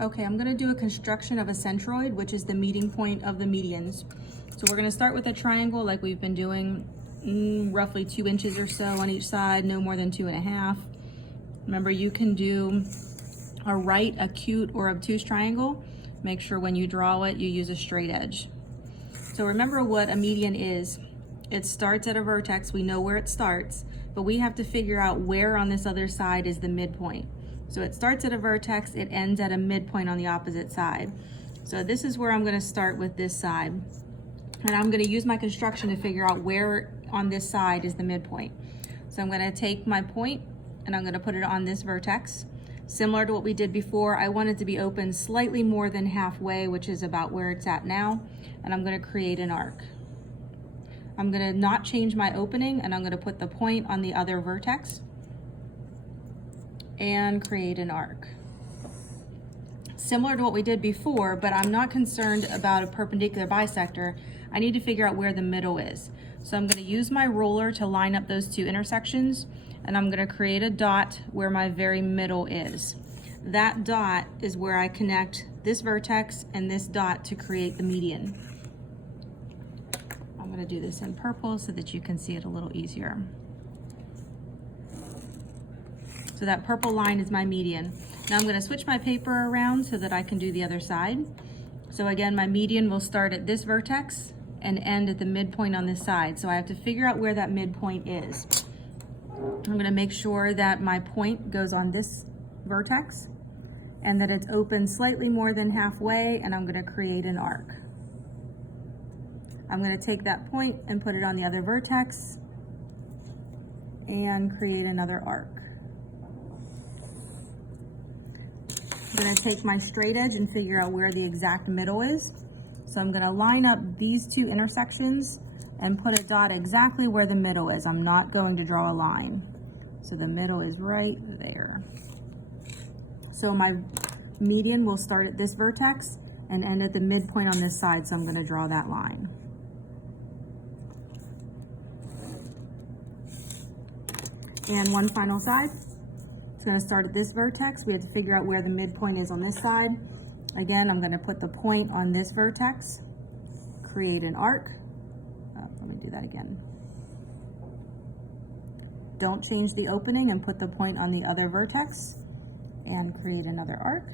Okay, I'm gonna do a construction of a centroid, which is the meeting point of the medians. So we're gonna start with a triangle like we've been doing, roughly 2 inches or so on each side, no more than 2.5. Remember, you can do a right, acute, or obtuse triangle. Make sure when you draw it, you use a straight edge. So remember what a median is. It starts at a vertex, we know where it starts, but we have to figure out where on this other side is the midpoint. So it starts at a vertex, it ends at a midpoint on the opposite side. So this is where I'm gonna start with this side. And I'm gonna use my construction to figure out where on this side is the midpoint. So I'm gonna take my point and I'm gonna put it on this vertex. Similar to what we did before, I want it to be open slightly more than halfway, which is about where it's at now. And I'm gonna create an arc. I'm gonna not change my opening and I'm gonna put the point on the other vertex and create an arc. Similar to what we did before, but I'm not concerned about a perpendicular bisector. I need to figure out where the middle is. So I'm gonna use my ruler to line up those two intersections, and I'm gonna create a dot where my very middle is. That dot is where I connect this vertex and this dot to create the median. I'm gonna do this in purple so that you can see it a little easier. So that purple line is my median. Now I'm gonna switch my paper around so that I can do the other side. So again, my median will start at this vertex and end at the midpoint on this side. So I have to figure out where that midpoint is. I'm gonna make sure that my point goes on this vertex and that it's open slightly more than halfway, and I'm gonna create an arc. I'm gonna take that point and put it on the other vertex and create another arc. I'm gonna take my straight edge and figure out where the exact middle is. So I'm gonna line up these two intersections and put a dot exactly where the middle is. I'm not going to draw a line. So the middle is right there. So my median will start at this vertex and end at the midpoint on this side. So I'm gonna draw that line. And one final side. It's gonna start at this vertex. We have to figure out where the midpoint is on this side. Again, I'm gonna put the point on this vertex, create an arc. Let me do that again. Don't change the opening and put the point on the other vertex and create another arc.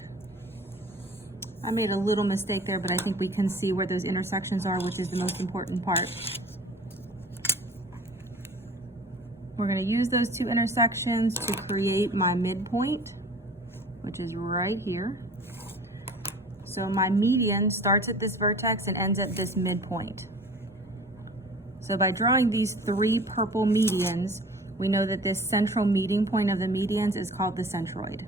I made a little mistake there, but I think we can see where those intersections are, which is the most important part. We're gonna use those two intersections to create my midpoint, which is right here. So my median starts at this vertex and ends at this midpoint. So by drawing these 3 purple medians, we know that this central meeting point of the medians is called the centroid.